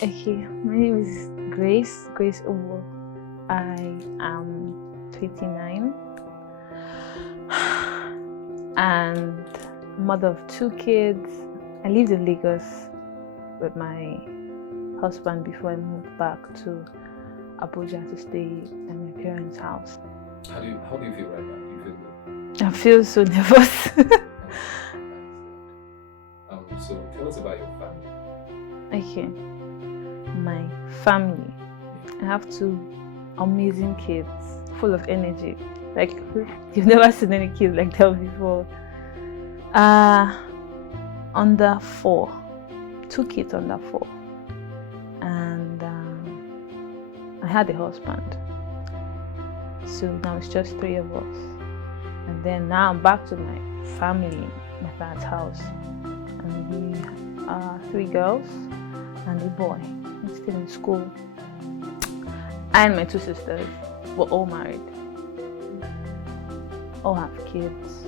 Okay, my name is Grace Ogbo. I am 29 and mother of 2 kids. I lived in Lagos with my husband before I moved back to Abuja to stay at my parents' house. How do you feel right now? Do you feel good? I feel so nervous. So tell us about your family. Okay, my family. I have 2 amazing kids, full of energy. Like, you've never seen any kids like that before. Under 4. 2 kids under 4. And I had a husband. So now it's just 3 of us. And then now I'm back to my family, my dad's house. And we are 3 girls and a boy. He's still in school. And my 2 sisters were all married. All have kids.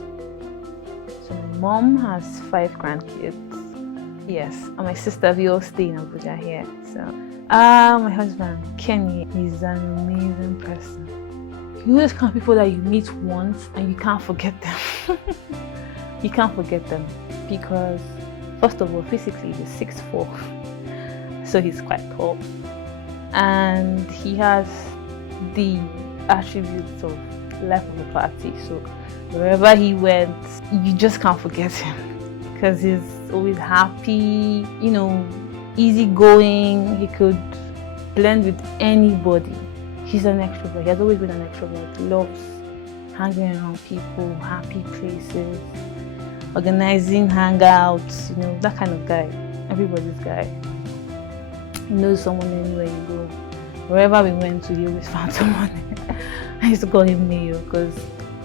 So my mom has 5 grandkids. Yes, and my sister, we all stay in Abuja here. So, my husband, Kenny, is an amazing person. You always count people that you meet once and you can't forget them. You can't forget them because, first of all, physically he's 6'4", so he's quite tall, and he has the attributes of life of a party. So wherever he went, you just can't forget him because he's always happy, easygoing. He could blend with anybody. He's an extrovert. He has always been an extrovert. He loves hanging around people, happy places, organizing hangouts, that kind of guy. Everybody's guy. He knows someone anywhere you go. Wherever we went to, he always found someone. I used to call him Mayo because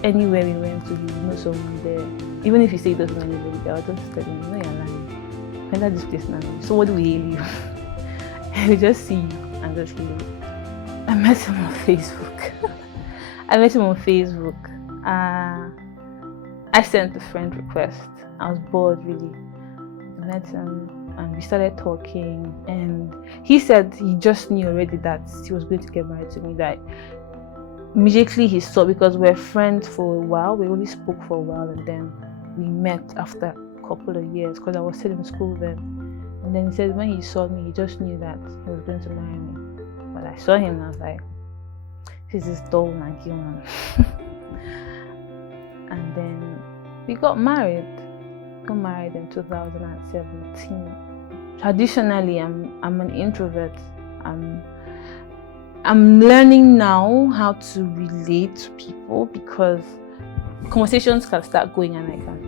anywhere we went to, he would know someone there. Even if you say he doesn't know anybody there, I'll just tell him, no, you're lying. Enter this place now. Somebody will hail you. We just see you and just hail you. I met him on Facebook. I sent a friend request. I was bored, really. I met him and we started talking, and he said he just knew already that he was going to get married to me. That immediately he saw, because we're friends for a while, we only spoke for a while, and then we met after a couple of years because I was still in school then. And then he said when he saw me, he just knew that he was going to marry me. But I saw him and I was like, this is tall Nike man. And then we got married. In 2017. Traditionally, I'm an introvert. I'm learning now how to relate to people because conversations can start going and I can,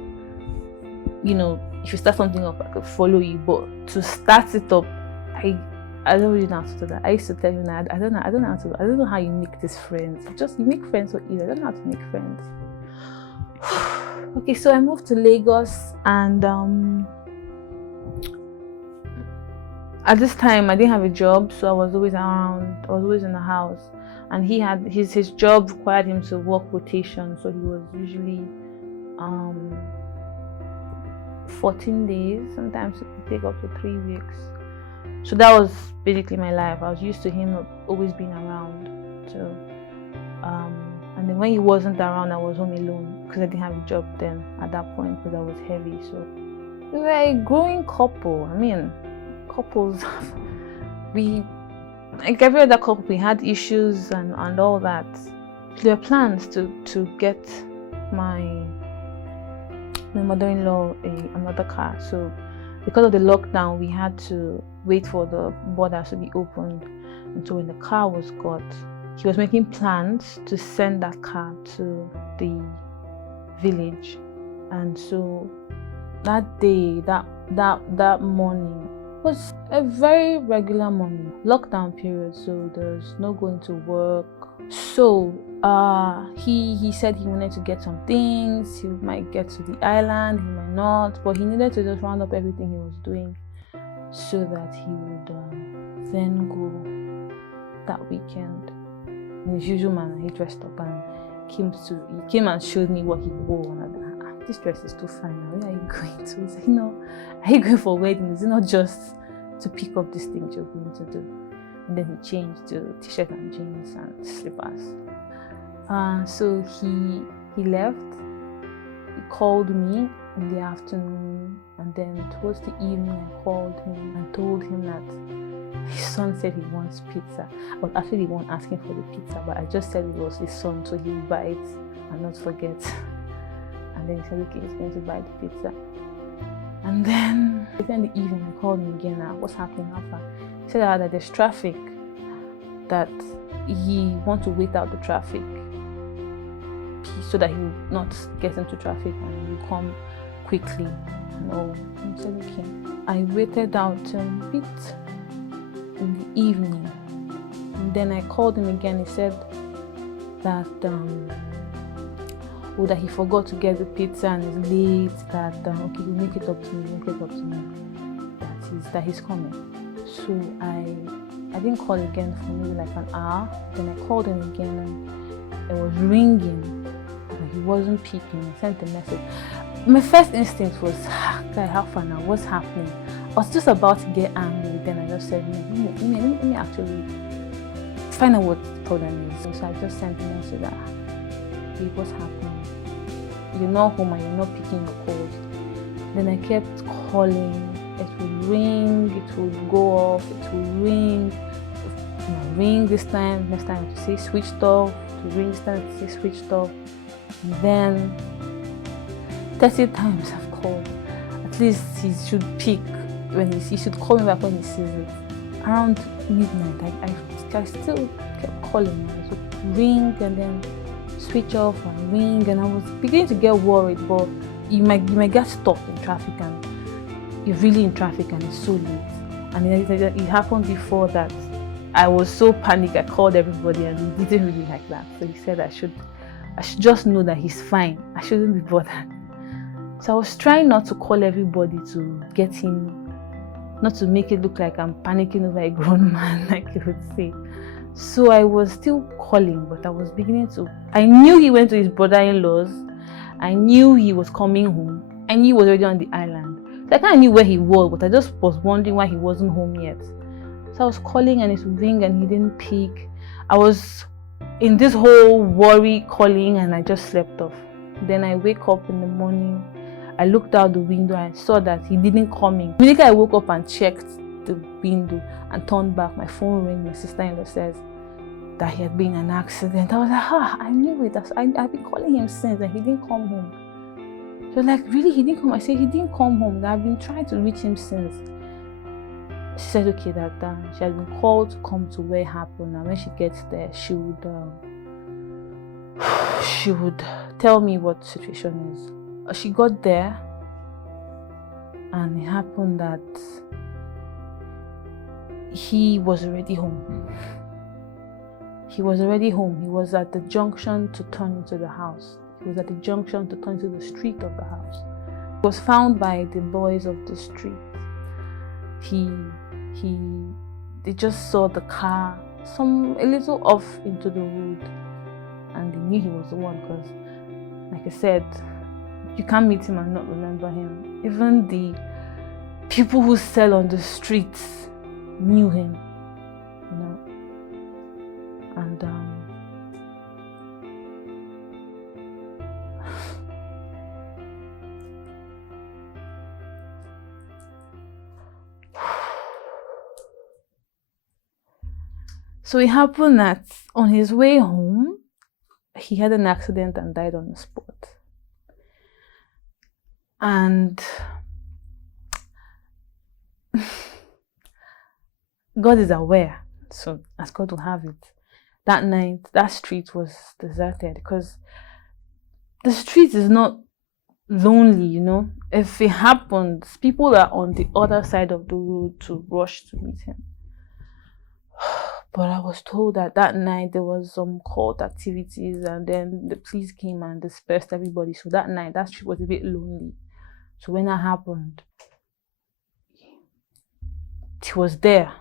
if you start something up, I could follow you. But to start it up, I don't really know how to do that. I used to tell you that I don't know how you make these friends. You make friends so easy. I don't know how to make friends. Okay, so I moved to Lagos, and at this time I didn't have a job, so I was always around. I was always in the house, and he had his job required him to work rotation, so he was usually 14 days. Sometimes it could take up to 3 weeks. So that was basically my life. I was used to him always being around. So, and then when he wasn't around, I was home alone because I didn't have a job then at that point because I was heavy. So we were a growing couple. I mean, couples, like every other couple, we had issues and all that. There were plans to get my mother-in-law another car. So because of the lockdown, we had to wait for the borders to be opened. And so when the car was got, he was making plans to send that car to the village. And so that day, that morning was a very regular morning. Lockdown period, so there's no going to work. So he said he wanted to get some things. He might get to the island, he might not, but he needed to just round up everything he was doing so that he would then go that weekend. In his usual manner, he dressed up and he came and showed me what he wore, and I was like, this dress is too fine now. Where are you going to? He said, are you going for a wedding? Is it not just to pick up these things you're going to do. And then he changed to t-shirt and jeans and slippers. So he left. He called me in the afternoon, and then towards the evening I called him and told him that his son said he wants pizza. I was actually the one asking for the pizza, but I just said it was his son, so he would buy it and not forget. And then he said, okay, he's going to buy the pizza. And then later in the evening I called him again. What's happening after? He said that there's traffic, that he wants to wait out the traffic so that he will not get into traffic and he will come quickly. And all. I said, okay. I waited out a bit in the evening, and then I called him again. He said that that he forgot to get the pizza and is late, that okay, he'll make it up to me, that he's coming. So I didn't call again for maybe like an hour. Then I called him again and it was ringing, but he wasn't picking. I sent a message. My first instinct was, guy, how far now? What's happening? I was just about to get angry. Then I just said, let me actually find out what the problem is. So I just sent a message that, hey, what's happening? You're not home and you're not picking your calls. Then I kept calling. It would ring, it would go off, it would ring. It would ring this time, next time to say switched off, to ring this time to say switched off. And then 30 times I've called. At least he should pick when he should call me back when he sees it. Around midnight, I still kept calling. It would ring and then switch off and ring, and I was beginning to get worried. But you might get stuck in traffic, and you're really in traffic and it's so late. And it happened before that. I was so panicked. I called everybody and he didn't really like that. So he said I should just know that he's fine. I shouldn't be bothered. So I was trying not to call everybody to get him, not to make it look like I'm panicking over a grown man, like you would say. So I was still calling, but I was beginning to. I knew he went to his brother-in-law's. I knew he was coming home. I knew he was already on the island. So I kind of knew where he was, but I just was wondering why he wasn't home yet. So I was calling and it would ring and he didn't pick. I was in this whole worry calling and I just slept off. Then I wake up in the morning. I looked out the window and I saw that he didn't come in. Immediately I woke up and checked the window and turned back. My phone rang. My sister-in-law says that he had been in an accident. I was like, I knew it. I've been calling him since and he didn't come home. She was like, really? He didn't come? I said, he didn't come home. I've been trying to reach him since. She said, okay, that she had been called to come to where it happened, and when she gets there, she would tell me what the situation is. She got there, and it happened that he was already home. He was already home. He was at the junction to turn into the house. He was at the junction to turn into the street of the house. He was found by the boys of the street. They just saw the car a little off into the road, and they knew he was the one because, like I said, you can't meet him and not remember him. Even the people who sell on the streets knew him, you know. And so it happened that on his way home, he had an accident and died on the spot. And God is aware, so as God will have it, that night, that street was deserted because the street is not lonely, you know. If it happens, people are on the other side of the road to rush to meet him. But I was told that night there was some cult activities and then the police came and dispersed everybody. So that night, that street was a bit lonely. So when that happened, he was there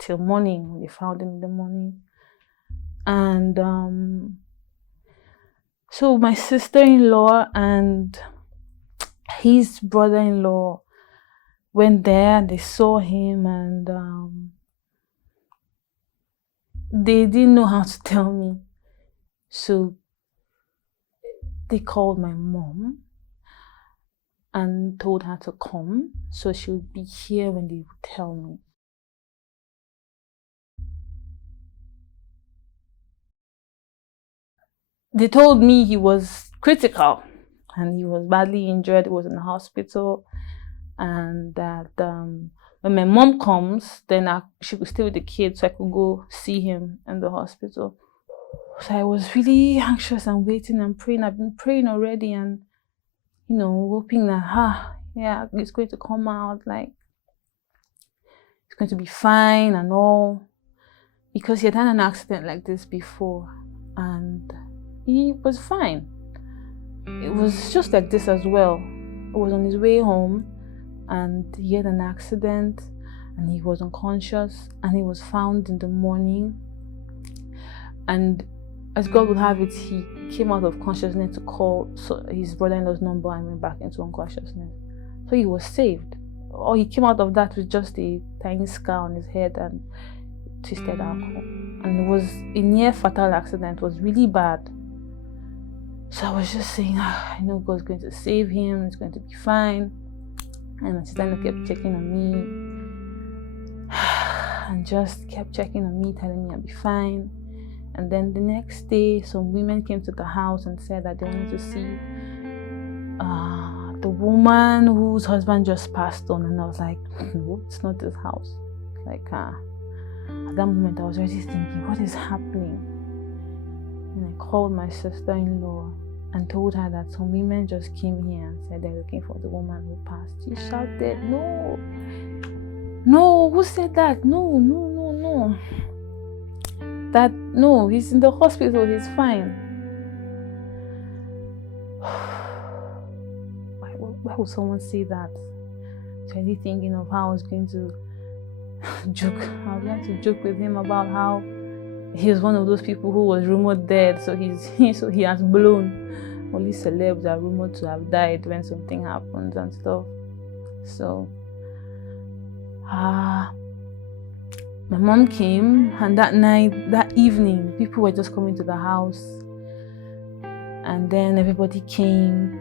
till morning. They found him in the morning. And so my sister-in-law and his brother-in-law, went there and they saw him, and they didn't know how to tell me. So they called my mom and told her to come, so she would be here when they would tell me. They told me he was critical and he was badly injured, he was in the hospital, and that when my mom comes, then she could stay with the kids so I could go see him in the hospital. So I was really anxious and waiting and praying. I've been praying already and, hoping that, it's going to come out, like, it's going to be fine and all. Because he had had an accident like this before and he was fine. It was just like this as well. He was on his way home and he had an accident and he was unconscious and he was found in the morning. And as God would have it, he came out of consciousness to call his brother-in-law's number and went back into unconsciousness. So he was saved. Or he came out of that with just a tiny scar on his head and twisted ankle. And it was a near fatal accident. It was really bad. So I was just saying, I know God's going to save him, it's going to be fine. And my sister kept checking on me and just kept checking on me, telling me I'll be fine. And then the next day, some women came to the house and said that they wanted to see the woman whose husband just passed on. And I was like, no, it's not this house. Like, at that moment, I was already thinking, what is happening? And I called my sister-in-law and told her that some women just came here and said they're looking for the woman who passed. She shouted, no, who said that? No. No, he's in the hospital, he's fine. Why would someone say that? So I was thinking of how I was going to joke. I was going to joke with him about how he's one of those people who was rumored dead, so he has blown. Only celebs are rumored to have died when something happens and stuff. So my mom came, and that evening, people were just coming to the house, and then everybody came.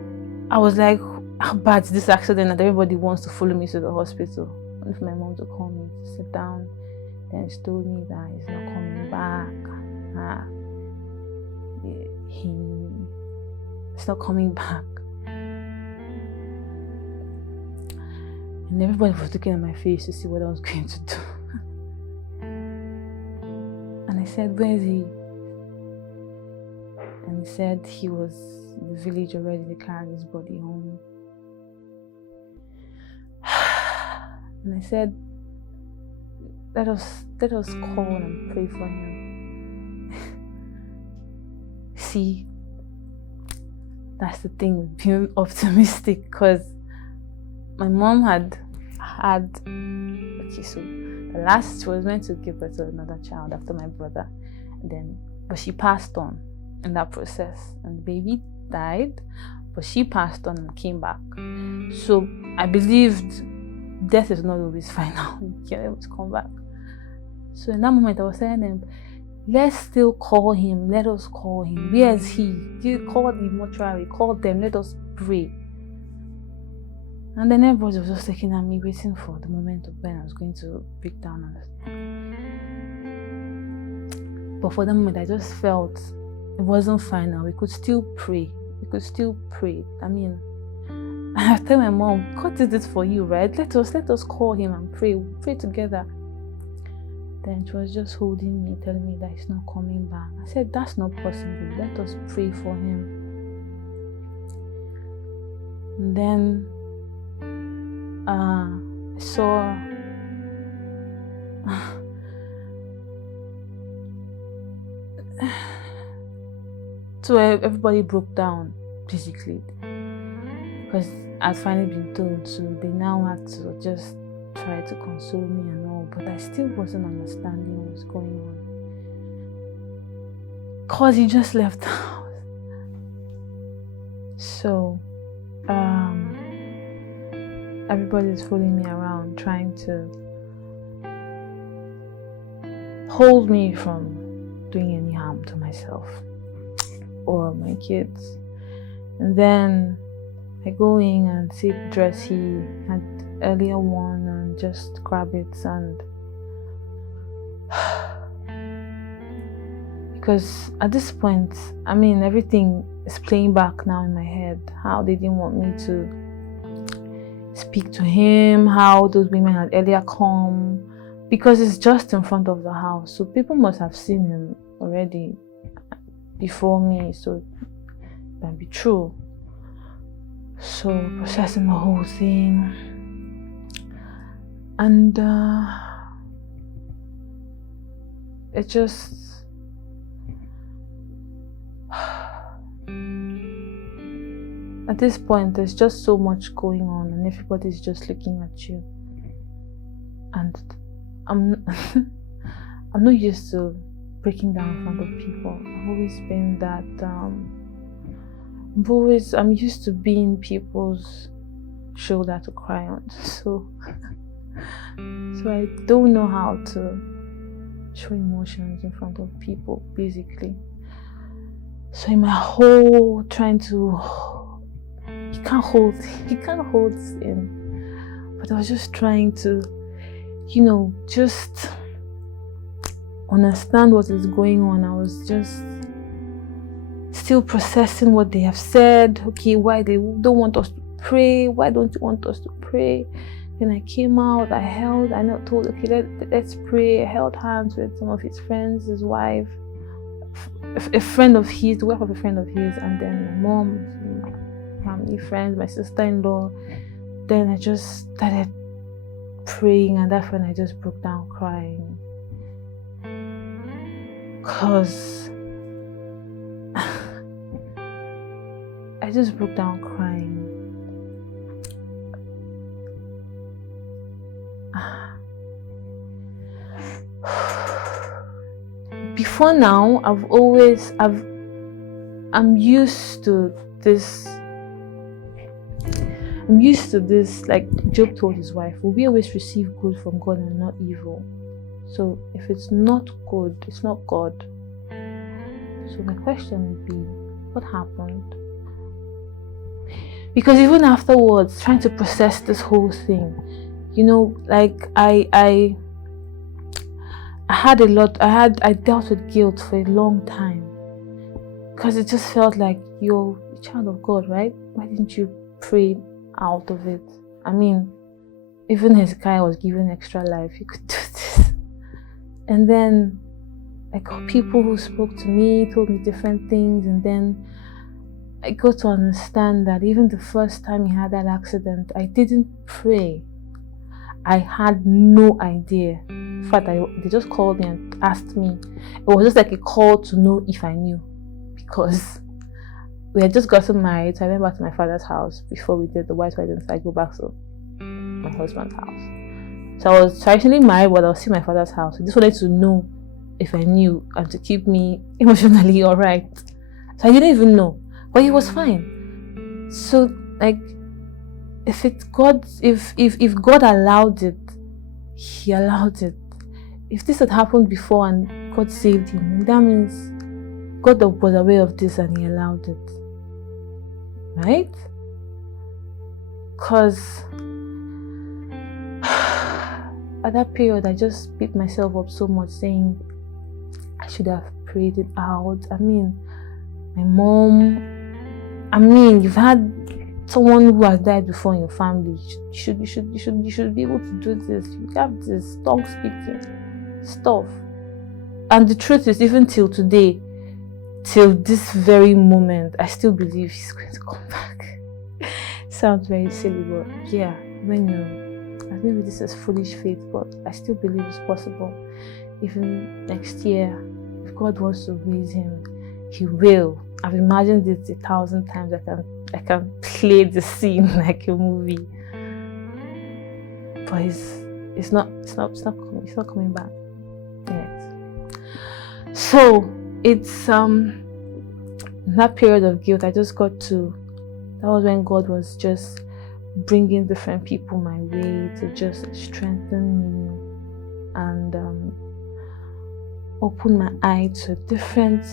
I was like, how bad is this accident that everybody wants to follow me to the hospital? And for my mom to call me to sit down, then she told me that he's not coming back. He's not coming back. And everybody was looking at my face to see what I was going to do. And I said, where is he? And he said he was in the village already. They carried his body home. And I said, let us call and pray for him. See, that's the thing with being optimistic, because my mom had so the last, she was meant to give birth to another child after my brother, but she passed on in that process, and the baby died, but she passed on and came back. So I believed death is not always final. You can't able to come back. So in that moment, I was telling them, let's still call him. Let us call him. Where is he? You call the mortuary. Call them. Let us pray. And then everybody was just looking at me, waiting for the moment of when I was going to break down on this. But for the moment, I just felt it wasn't final. We could still pray. I mean, I tell my mom, God did this for you, right? Let us call him and pray. We'll pray together. Then she was just holding me, telling me that he's not coming back. I said, that's not possible. Let us pray for him. And then I saw so everybody broke down, basically, because I'd finally been told, so they now had to just try to console me and all, but I still wasn't understanding what was going on, because he just left the house. So I everybody's following me around, trying to hold me from doing any harm to myself or my kids. And then I go in and see the dress he had earlier worn and just grab it, and because at this point, I mean, everything is playing back now in my head. How they didn't want me to speak to him, how those women had earlier come, because it's just in front of the house, so people must have seen him already before me, so it might be true. So processing the whole thing, and it just at this point there's just so much going on, and everybody's just looking at you, and I'm I'm not used to breaking down in front of people. I've always been that I'm used to being people's shoulder to cry on, so I don't know how to show emotions in front of people, basically. So in my whole trying to, you can't hold it in, but I was just trying to, just understand what is going on. I was just still processing what they have said. Okay, why they don't want us to pray? Why don't you want us to pray? Then I came out, I told, okay, let's pray. I held hands with some of his friends, his wife, a friend of his, the wife of a friend of his, and then my mom, my family friends, my sister-in-law. Then I just started praying, and that's when I just broke down crying. Cause I just broke down crying. Before now, I'm used to this. Like Job told his wife, will we always receive good from God and not evil? So if it's not good, it's not God. So my question would be, what happened? Because even afterwards, trying to process this whole thing, like I dealt with guilt for a long time, because it just felt like, you're a child of God, right? Why didn't you pray out of it? I mean, even Hezekiah was given extra life, you could do this. And then I got people who spoke to me, told me different things, and then I got to understand that even the first time he had that accident, I didn't pray. I had no idea. In fact, they just called me and asked me. It was just like a call to know if I knew, because we had just gotten married. So I went back to my father's house before we did the white wedding. So I go back to my husband's house. So I was traditionally married, but I was still in my father's house. I just wanted to know if I knew and to keep me emotionally alright. So I didn't even know, but he was fine. So like, if God allowed it, he allowed it. If this had happened before and God saved him, then that means God was aware of this and he allowed it, right? Because at that period I just beat myself up so much, saying I should have prayed it out. I mean, my mom, you've had someone who has died before in your family. You should be able to do this. You have this tongue speaking stuff. And the truth is, even till today, till this very moment, I still believe he's going to come back. Sounds very silly, but yeah, maybe this is foolish faith, but I still believe it's possible. Even next year, if God wants to raise him, he will. I've imagined it 1,000 times. I can play the scene like a movie, but it's not coming back yet. So it's that period of guilt. That was when God was just bringing different people my way to just strengthen me and open my eye to different,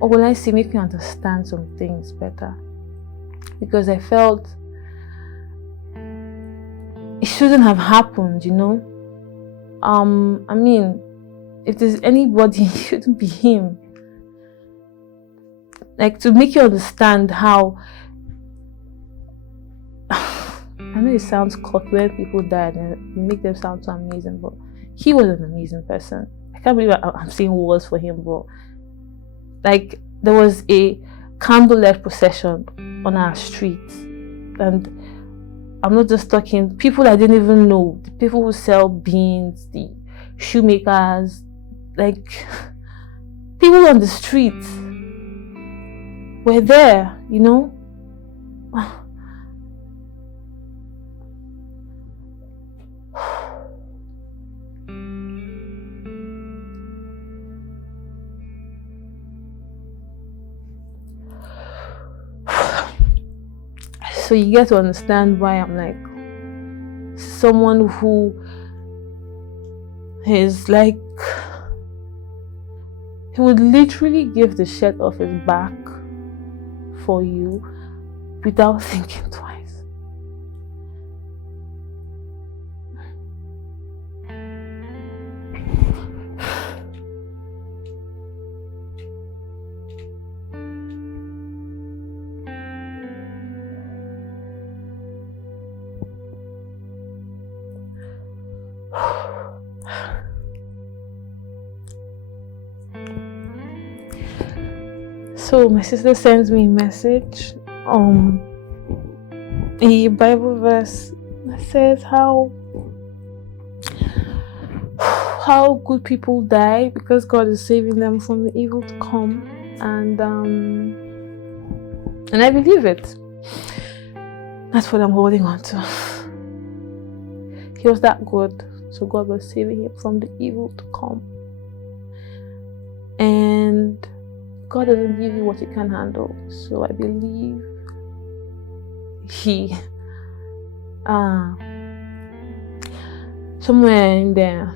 or will I say, make me understand some things better. Because I felt it shouldn't have happened, I mean, if there's anybody, it shouldn't be him. Like, to make you understand how I know it sounds cocky when people die and you make them sound so amazing, but he was an amazing person. I can't believe I'm saying words for him, but like, there was a candle-led procession on our street, and I'm not just talking people I didn't even know, the people who sell beans, the shoemakers, like people on the street were there, So you get to understand why I'm like someone who is like, he would literally give the shirt off his back for you without thinking twice. So my sister sends me a message, a Bible verse that says how good people die because God is saving them from the evil to come, and I believe it. That's what I'm holding on to. He was that good, so God was saving him from the evil to come. And God doesn't give you what you can handle. So I believe he somewhere in there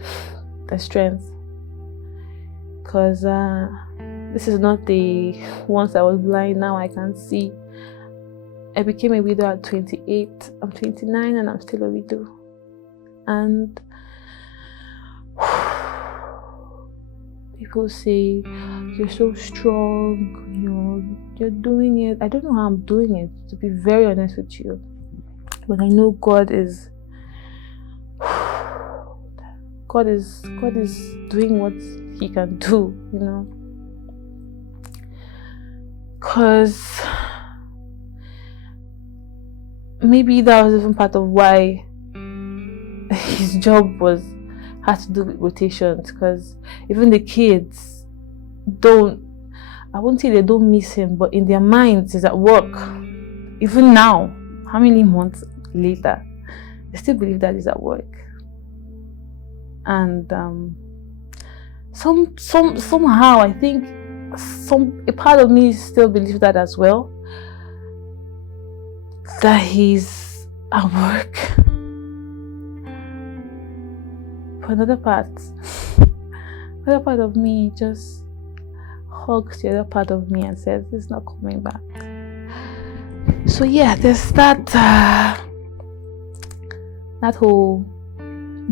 the strength, because this is not the once I was blind, now I can see. I became a widow at 28. I'm 29 and I'm still a widow. And people say, you're so strong, you're doing it. I don't know how I'm doing it, to be very honest with you. But I know God is doing what he can do, Because maybe that was even part of why his job had to do with rotations, because even the kids I won't say they don't miss him, but in their minds he's at work. Even now, how many months later, they still believe that he's at work. And somehow I think a part of me still believes that as well, that he's at work. But another part of me just hugs the other part of me and says it's not coming back. So yeah, there's that whole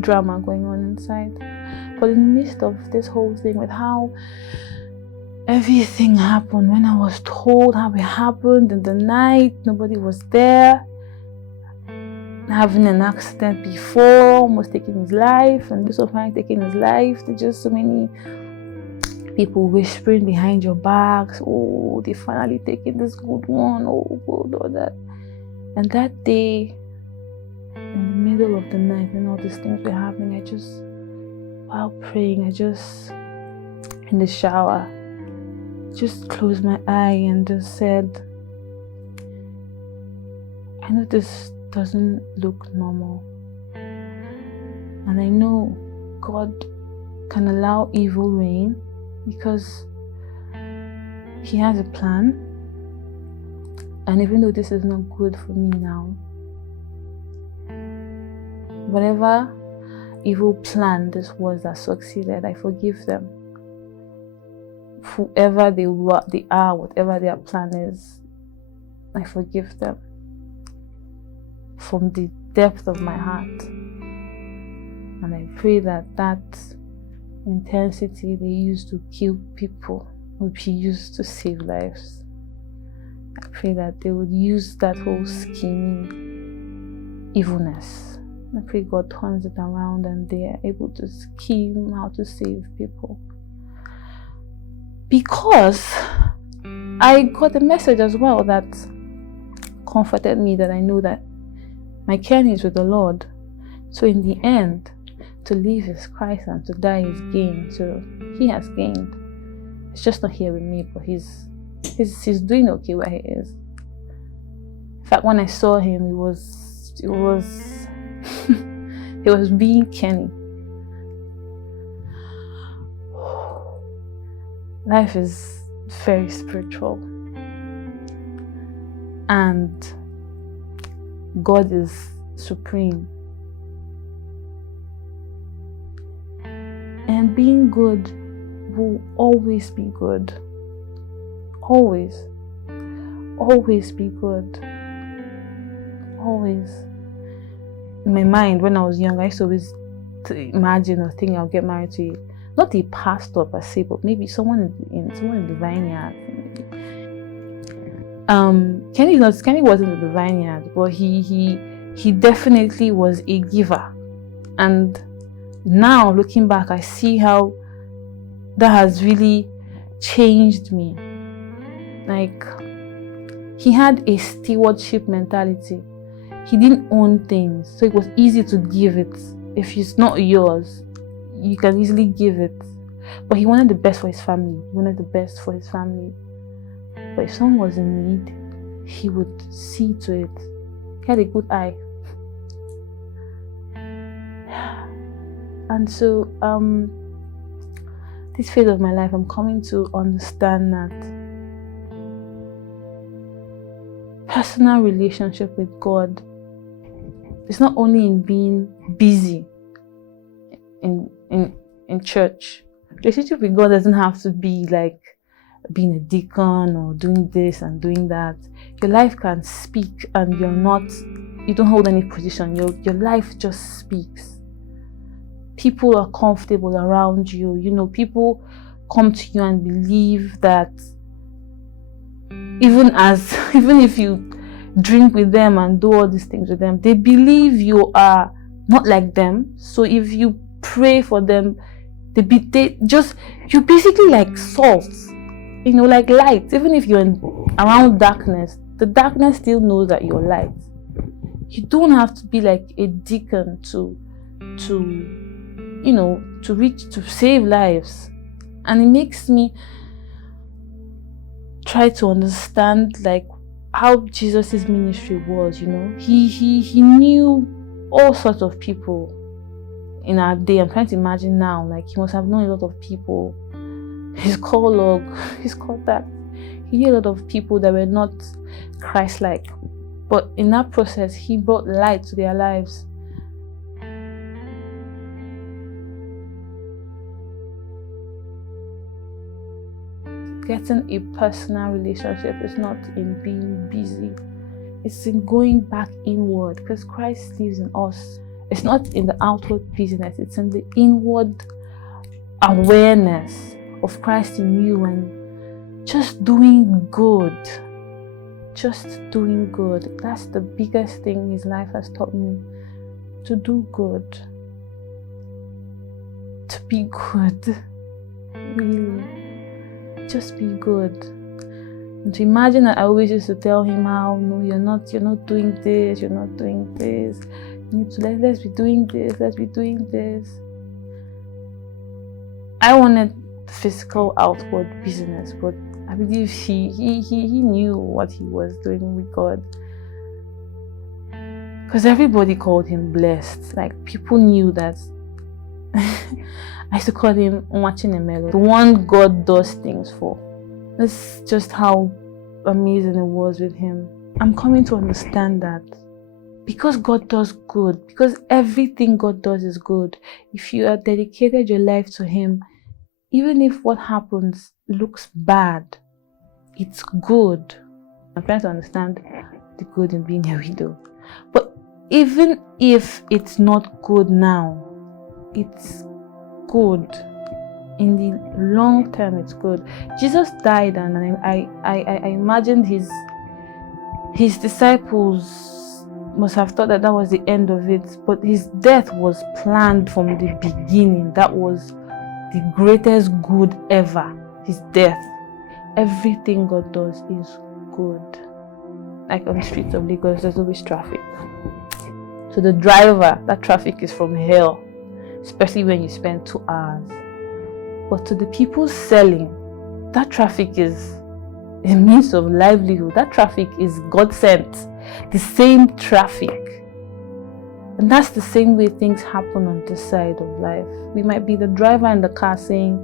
drama going on inside. But in the midst of this whole thing, with how everything happened, when I was told how it happened in the night, nobody was there, having an accident before, almost taking his life, and this one finally taking his life. There's just so many people whispering behind your backs, oh, they finally taking this good one, oh, good, or that. And that day, in the middle of the night, when all these things were happening, while praying, in the shower, just closed my eye and just said, I know this doesn't look normal, and I know God can allow evil reign because he has a plan. And even though this is not good for me now, Whatever evil plan this was that succeeded, I forgive them. Whoever they are, whatever their plan is, I forgive them from the depth of my heart. And I pray that that intensity they used to kill people will be used to save lives. I pray that they would use that whole scheming evilness. I pray God turns it around and they are able to scheme how to save people. Because I got a message as well that comforted me, that I know that my care is with the Lord. So in the end, to live is Christ and to die is gain. So he has gained. He's just not here with me, but he's doing okay where he is. In fact, when I saw him, he was he was being Kenny. Life is very spiritual, and God is supreme. And being good will always be good. Always. Always be good. Always. In my mind, when I was young, I used to always imagine or think I'll get married to not a pastor per se, but maybe someone in the vineyard. Kenny wasn't in the vineyard, but he definitely was a giver. And now looking back, I see how that has really changed me. Like, he had a stewardship mentality. He didn't own things, so it was easy to give it. If it's not yours, you can easily give it. But he wanted the best for his family. But if someone was in need, he would see to it. He had a good eye. And so, this phase of my life, I'm coming to understand that personal relationship with God is not only in being busy in church. Relationship with God doesn't have to be like being a deacon or doing this and doing that. Your life can speak, and you don't hold any position. Your life just speaks. People are comfortable around you. You know, people come to you and believe that even if you drink with them and do all these things with them, they believe you are not like them. So if you pray for them, you're basically like salt, like light. Even if you're around darkness, the darkness still knows that you're light. You don't have to be like a deacon to save lives. And it makes me try to understand like how Jesus' ministry was. He knew all sorts of people in our day. I'm trying to imagine now, like he must have known a lot of people. His call log, his contact. He knew a lot of people that were not Christ-like, but in that process, he brought light to their lives. Getting a personal relationship is not in being busy. It's in going back inward, because Christ lives in us. It's not in the outward business. It's in the inward awareness of Christ in you and just doing good. Just doing good. That's the biggest thing his life has taught me. To do good. To be good. Really. Just be good. And to imagine that I always used to tell him how, no, you're not doing this, you're not doing this. You need to let's be doing this, let's be doing this. I wanted physical outward business, but I believe he knew what he was doing with God. Because everybody called him blessed. Like, people knew that. I used to call him Omachinamelo, the one God does things for. That's just how amazing it was with him. I'm coming to understand that because God does good, because everything God does is good. If you have dedicated your life to Him, even if what happens looks bad, it's good. I'm trying to understand the good in being a widow. But even if it's not good now, it's good. In the long term, it's good. Jesus died, and I imagined his disciples must have thought that was the end of it. But his death was planned from the beginning. That was the greatest good ever. His death. Everything God does is good. Like on the streets of Lagos, there's always traffic. So the driver, that traffic is from hell, especially when you spend 2 hours. But to the people selling, that traffic is a means of livelihood. That traffic is God sent. The same traffic. And that's the same way things happen on this side of life. We might be the driver in the car saying,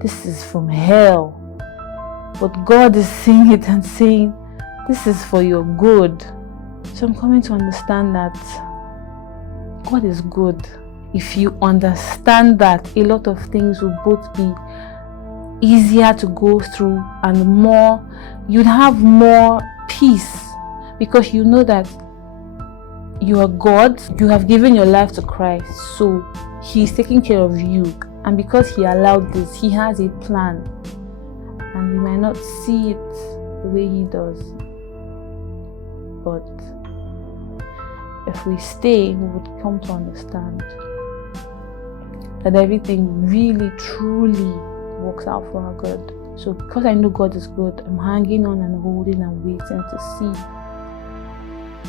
this is from hell. But God is seeing it and saying, this is for your good. So I'm coming to understand that God is good. If you understand that, a lot of things will both be easier to go through and you'd have more peace, because you know that you are God. You have given your life to Christ, so He's taking care of you. And because He allowed this, He has a plan. And we might not see it the way He does. But if we stay, we would come to understand that everything really, truly works out for our good. So because I know God is good, I'm hanging on and holding and waiting to see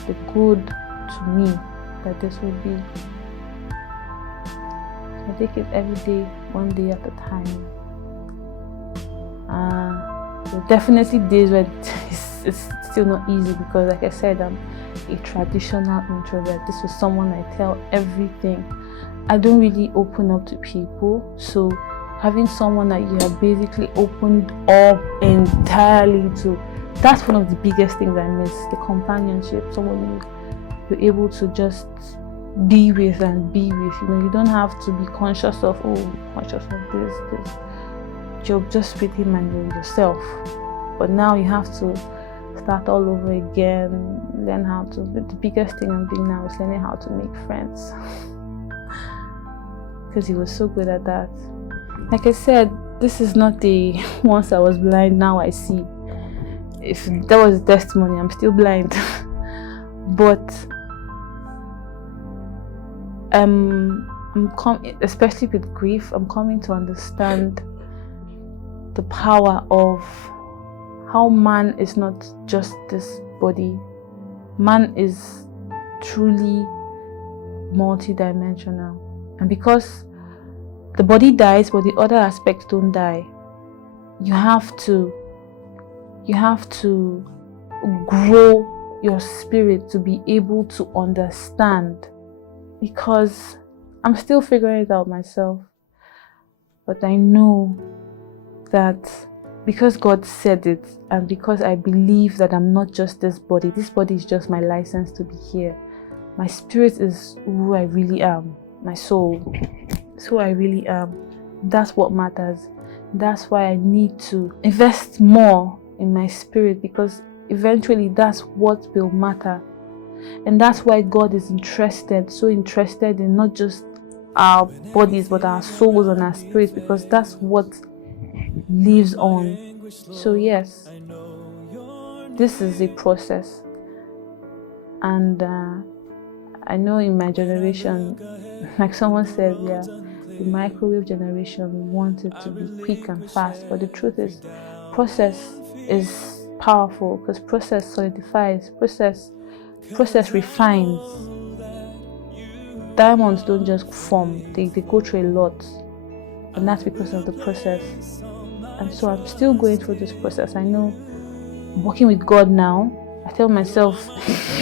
the good to me that this will be. I take it every day, one day at a time. There are definitely days where it's still not easy, because like I said, I'm a traditional introvert. This was someone I tell everything. I don't really open up to people, so having someone that you have basically opened up entirely to, that's one of the biggest things I miss. The companionship, someone you're able to just be with and be with. You don't have to be conscious of this. You're just with him and you're yourself. But now you have to start all over again, learn how to. The biggest thing I'm doing now is learning how to make friends. Because he was so good at that. Like I said, this is not the once I was blind, now I see. If that was a testimony, I'm still blind. But especially with grief, I'm coming to understand the power of how man is not just this body. Man is truly multi-dimensional. And because the body dies, but the other aspects don't die, you have to grow your spirit to be able to understand. Because I'm still figuring it out myself. But I know that because God said it, and because I believe that I'm not just this body is just my license to be here. My spirit is who I really am. My soul is who I really am. That's what matters. That's why I need to invest more in my spirit, because eventually that's what will matter. And that's why God is so interested in not just our bodies, but our souls and our spirits, because that's what lives on. So yes, this is a process. And I know in my generation, like someone said, the microwave generation wanted to be quick and fast, but the truth is, process is powerful, because process solidifies, process refines. Diamonds don't just form, they go through a lot, and that's because of the process. And so I'm still going through this process. I know, working with God now, I tell myself,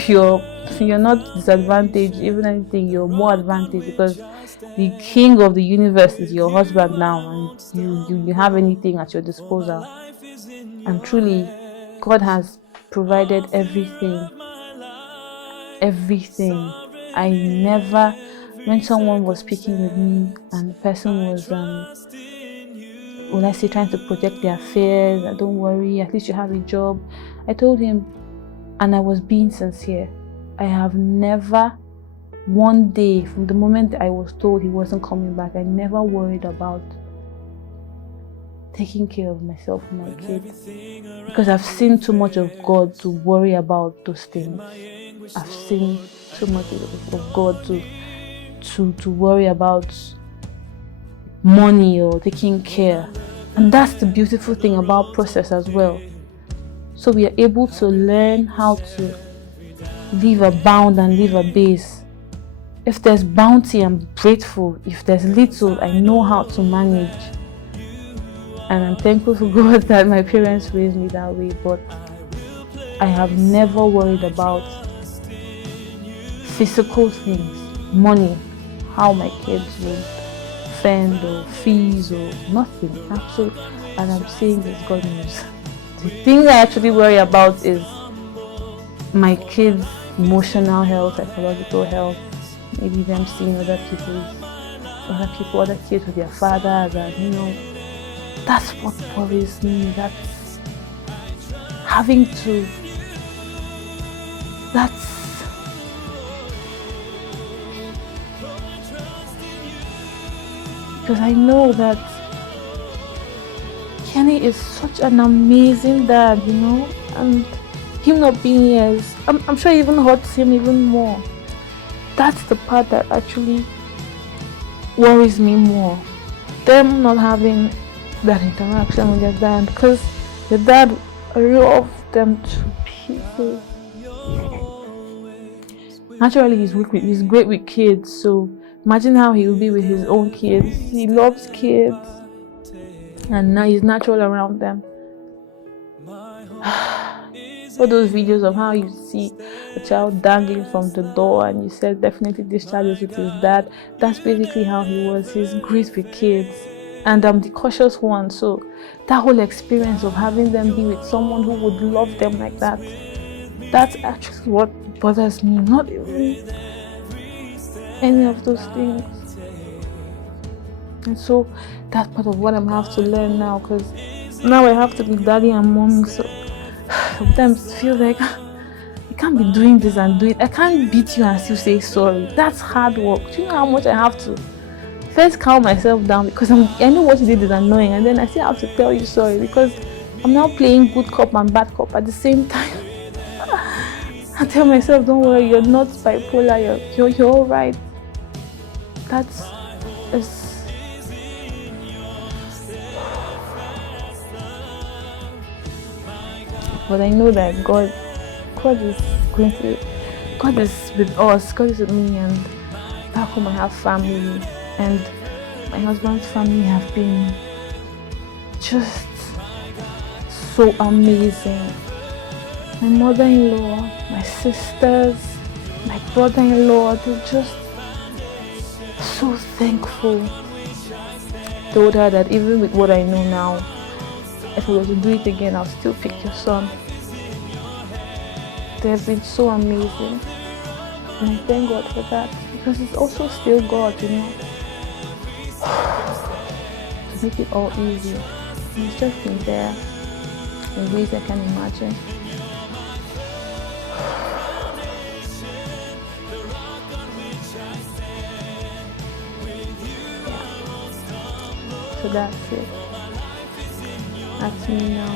you're not disadvantaged. Even anything, you're more advantaged, because the king of the universe is your husband now, and you have anything at your disposal. And truly, God has provided everything. everything. I never, when someone was speaking with me and the person was, let's say, trying to project their fears, don't worry, at least you have a job. I told him, and I was being sincere, I have never, one day from the moment I was told he wasn't coming back, I never worried about taking care of myself and my kids, because I've seen too much of God to worry about those things. I've seen too much of God to worry about money or taking care. And that's the beautiful thing about process as well. So we are able to learn how to leave a bound and leave a base. If there's bounty, I'm grateful. If there's little, I know how to manage. And I'm thankful for God that my parents raised me that way. But I have never worried about physical things, money, how my kids would fend or fees or nothing. Absolutely. And I'm saying this, God knows. The thing I actually worry about is my kids' emotional health, psychological health, maybe them seeing other kids with their fathers, and that's what worries me. That's because I know that Kenny is such an amazing dad, and him not being here I'm sure it even hurts him even more. That's the part that actually worries me more. Them not having that interaction with their dad, because the dad loved them to pieces. Naturally, he's great with kids, so imagine how he will be with his own kids. He loves kids, and now he's natural around them. All those videos of how you see a child dangling from the door and you said definitely this child is with his dad, that's basically how he was. He's great with kids, and I'm the cautious one, so that whole experience of having them be with someone who would love them like that, that's actually what bothers me, not even any of those things. And so that's part of what I'm have to learn now, because now I have to be daddy and mommy, so sometimes it feels like I can't be doing this and do it. I can't beat you and still say sorry. That's hard work. Do you know how much I have to first calm myself down, because I know what you did is annoying, and then I still have to tell you sorry because I'm now playing good cop and bad cop at the same time. I tell myself, don't worry, you're not bipolar, you're all right. But I know that God is with us, God is with me, and back home I have family, and my husband's family have been just so amazing. My mother-in-law, my sisters, my brother-in-law, they're just so thankful. I told her that even with what I know now, if I were to do it again, I'll still pick your son. They have been so amazing, and I thank God for that, because it's also still God, to make it all easy. And it's just been there in ways I can imagine. So that's it. That's me now.